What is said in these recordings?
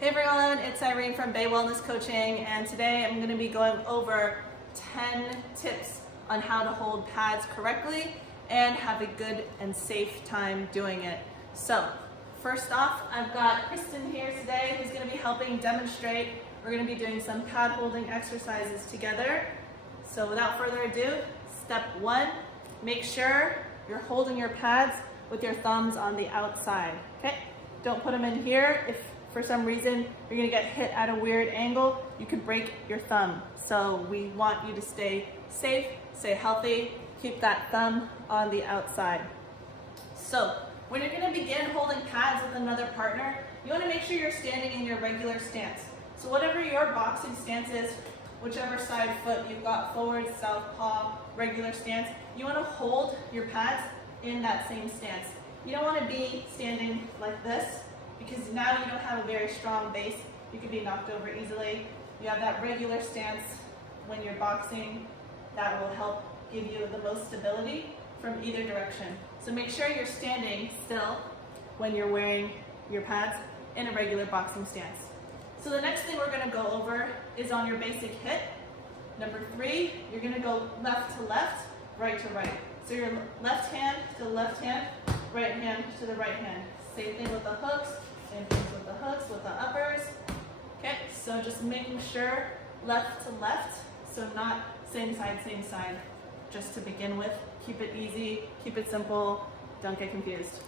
Hey everyone, it's Irene from Bay Wellness Coaching, and today I'm going to be going over 10 tips on how to hold pads correctly and have a good and safe time doing it. So first off, I've got Kristin here today who's going to be helping demonstrate. We're going to be doing some pad holding exercises together. So without further ado, step one, make sure you're holding your pads with your thumbs on the outside. Okay? Don't put them in here. If for some reason you're gonna get hit at a weird angle, you could break your thumb. So we want you to stay safe, stay healthy, keep that thumb on the outside. So when you're gonna begin holding pads with another partner, you wanna make sure you're standing in your regular stance. So whatever your boxing stance is, whichever side foot you've got, forward, southpaw, regular stance, you wanna hold your pads in that same stance. You don't wanna be standing like this, because now you don't have a very strong base. You could be knocked over easily. You have that regular stance when you're boxing. That will help give you the most stability from either direction. So make sure you're standing still when you're wearing your pads in a regular boxing stance. So the next thing we're gonna go over is on your basic hit. Number 3, you're gonna go left to left, right to right. So your left hand to the left hand, right hand to the right hand. Same thing with the hooks. Same thing with the hooks, with the uppers. Okay, so just making sure left to left, so not same side, just to begin with. Keep it easy, keep it simple, don't get confused.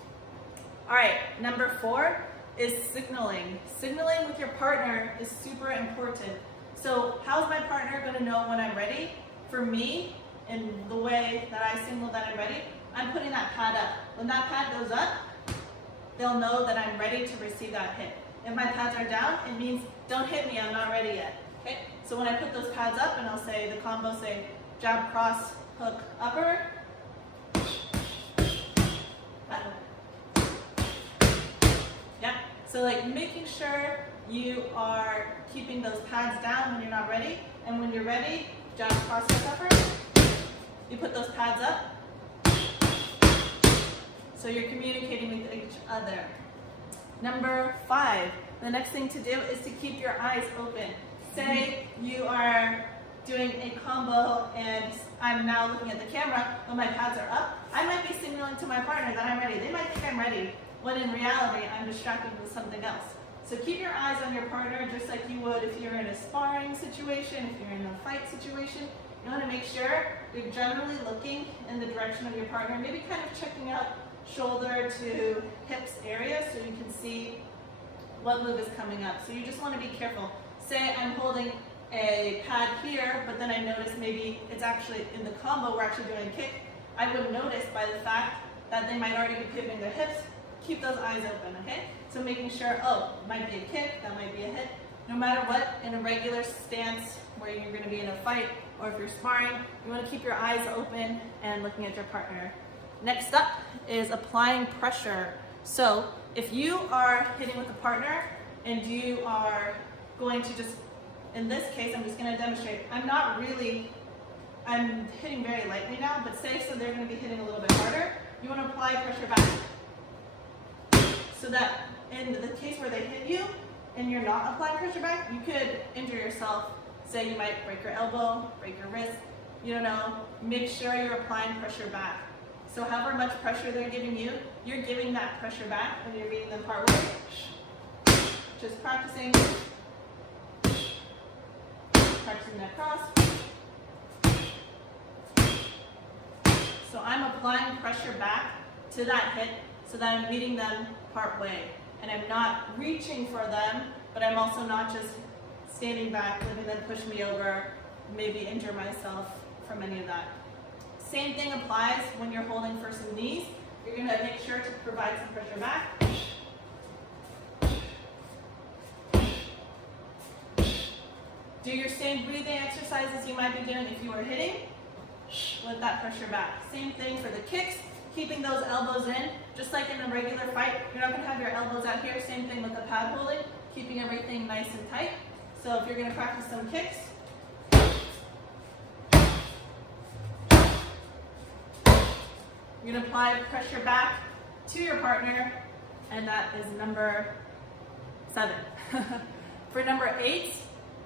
All right, number 4 is signaling. Signaling with your partner is super important. So how's my partner gonna know when I'm ready? For me, in the way that I signal that I'm ready, I'm putting that pad up. When that pad goes up, they'll know that I'm ready to receive that hit. If my pads are down, it means don't hit me, I'm not ready yet. Okay? So when I put those pads up and I'll say the combo, say jab, cross, hook, upper. Yeah. So like making sure you are keeping those pads down when you're not ready, and when you're ready, jab, cross, hook, upper. You put those pads up. So you're communicating with each other. Number 5, the next thing to do is to keep your eyes open. Say you are doing a combo and I'm now looking at the camera when my pads are up. I might be signaling to my partner that I'm ready. They might think I'm ready, when in reality I'm distracted with something else. So keep your eyes on your partner just like you would if you're in a sparring situation, if you're in a fight situation. You want to make sure you're generally looking in the direction of your partner, maybe kind of checking out shoulder to hips area so you can see what move is coming up. So you just want to be careful. Say I'm holding a pad here, but then I notice maybe it's actually in the combo, we're actually doing a kick. I would notice by the fact that they might already be pivoting their hips. Keep those eyes open, okay? So making sure, oh, might be a kick, that might be a hit. No matter what, in a regular stance where you're going to be in a fight or if you're sparring, you want to keep your eyes open and looking at your partner. Next up is applying pressure. So if you are hitting with a partner and you are going to just, in this case, I'm just going to demonstrate. I'm hitting very lightly now, but say so they're going to be hitting a little bit harder. You want to apply pressure back. So that in the case where they hit you and you're not applying pressure back, you could injure yourself. Say you might break your elbow, break your wrist, you don't know. Make sure you're applying pressure back. So however much pressure they're giving you, you're giving that pressure back when you're meeting them part way. Just practicing that cross. So I'm applying pressure back to that hit so that I'm meeting them part way. And I'm not reaching for them, but I'm also not just standing back, letting them push me over, maybe injure myself from any of that. Same thing applies when you're holding for some knees. You're going to make sure to provide some pressure back. Do your same breathing exercises you might be doing if you were hitting with that pressure back. Same thing for the kicks, keeping those elbows in. Just like in a regular fight, you're not going to have your elbows out here. Same thing with the pad holding, keeping everything nice and tight. So if you're going to practice some kicks, you're going to apply pressure back to your partner, and that is number 7. For number 8,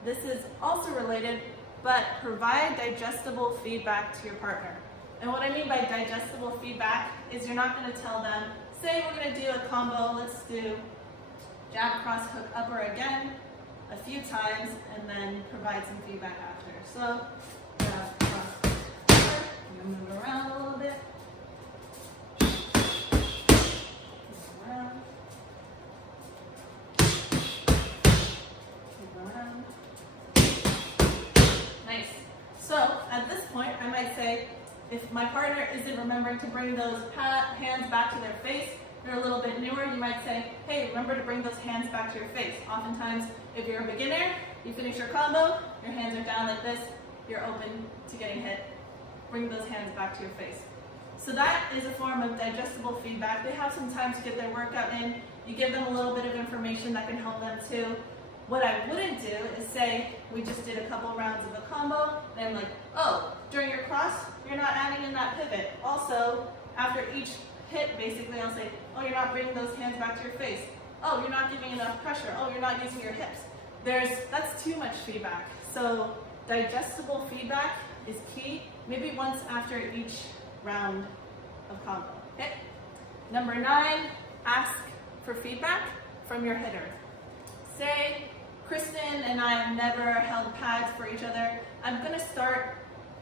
this is also related, but provide digestible feedback to your partner. And what I mean by digestible feedback is you're not going to tell them, say we're going to do a combo, let's do jab, cross, hook, upper again a few times, and then provide some feedback after. So, jab, cross, upper, I'm going to move around a little bit. Move around. Move around. Nice. So, at this point, I might say, if my partner isn't remembering to bring those hands back to their face, you're a little bit newer, you might say, hey, remember to bring those hands back to your face. Oftentimes, if you're a beginner, you finish your combo, your hands are down like this, you're open to getting hit. Bring those hands back to your face. So that is a form of digestible feedback. They have some time to get their workout in. You give them a little bit of information that can help them too. What I wouldn't do is say, we just did a couple rounds of a combo, and I'm like, oh, during your cross, you're not adding in that pivot. Also, after each hit, basically, I'll say, oh, you're not bringing those hands back to your face. Oh, you're not giving enough pressure. Oh, you're not using your hips. That's too much feedback. So digestible feedback is key, maybe once after each round of combo, okay? Number 9, ask for feedback from your hitter. Say, Kristin and I have never held pads for each other. I'm gonna start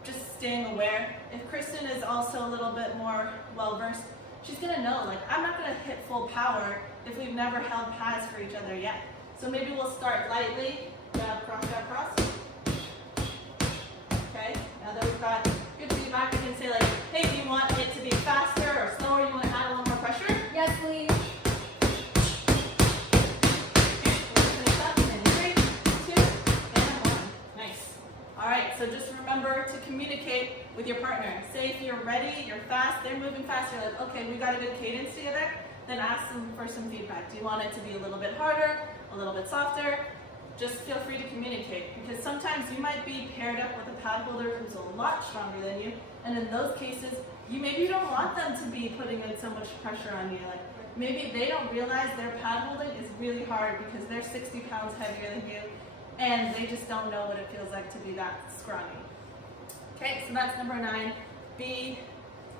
just staying aware. If Kristin is also a little bit more well-versed, she's gonna know, like, I'm not gonna hit full power if we've never held pads for each other yet. So maybe we'll start lightly, jab, cross, okay? Now that we've got good feedback, we can say like, hey, do you want it to be faster or slower? You wanna add a little more pressure? Yes, please. So just remember to communicate with your partner. Say if you're ready, you're fast, they're moving fast, you're like, okay, we got a good cadence together, then ask them for some feedback. Do you want it to be a little bit harder, a little bit softer? Just feel free to communicate, because sometimes you might be paired up with a pad holder who's a lot stronger than you, and in those cases, maybe you don't want them to be putting in so much pressure on you. Like maybe they don't realize their pad holding is really hard because they're 60 pounds heavier than you, and they just don't know what it feels like to be that scrawny. Okay, so that's number 9. Be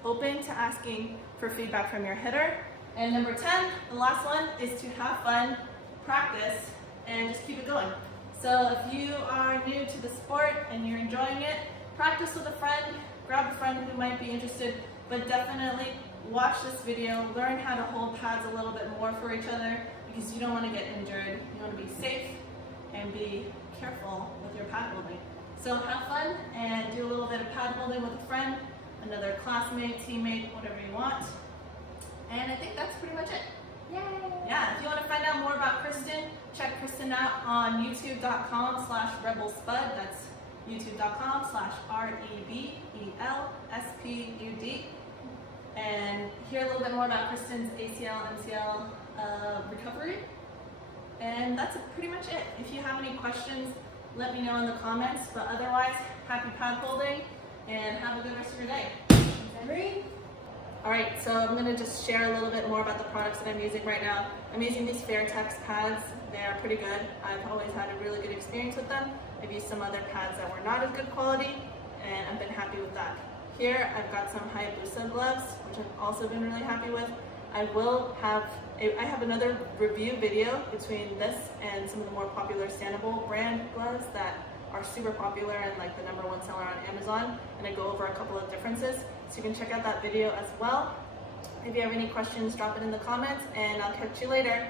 open to asking for feedback from your hitter. And number 10, the last one, is to have fun, practice, and just keep it going. So if you are new to the sport and you're enjoying it, practice with a friend, grab a friend who might be interested, but definitely watch this video, learn how to hold pads a little bit more for each other, because you don't want to get injured. You want to be safe and be careful with your pad holding. So have fun and do a little bit of pad holding with a friend, another classmate, teammate, whatever you want. And I think that's pretty much it. Yay! Yeah, if you want to find out more about Kristin, check Kristin out on youtube.com/RebelSpud. That's youtube.com/RebelSpud. And hear a little bit more about Kristin's ACL, MCL recovery. And that's pretty much it. If you have any questions, let me know in the comments. But otherwise, happy pad holding and have a good rest of your day. Memory. All right, so I'm gonna just share a little bit more about the products that I'm using right now. I'm using these Fairtex pads. They're pretty good. I've always had a really good experience with them. I've used some other pads that were not as good quality, and I've been happy with that. Here, I've got some Hayabusa gloves, which I've also been really happy with. I have another review video between this and some of the more popular Standable brand gloves that are super popular and like the #1 seller on Amazon, and I go over a couple of differences. So you can check out that video as well. If you have any questions, drop it in the comments, and I'll catch you later.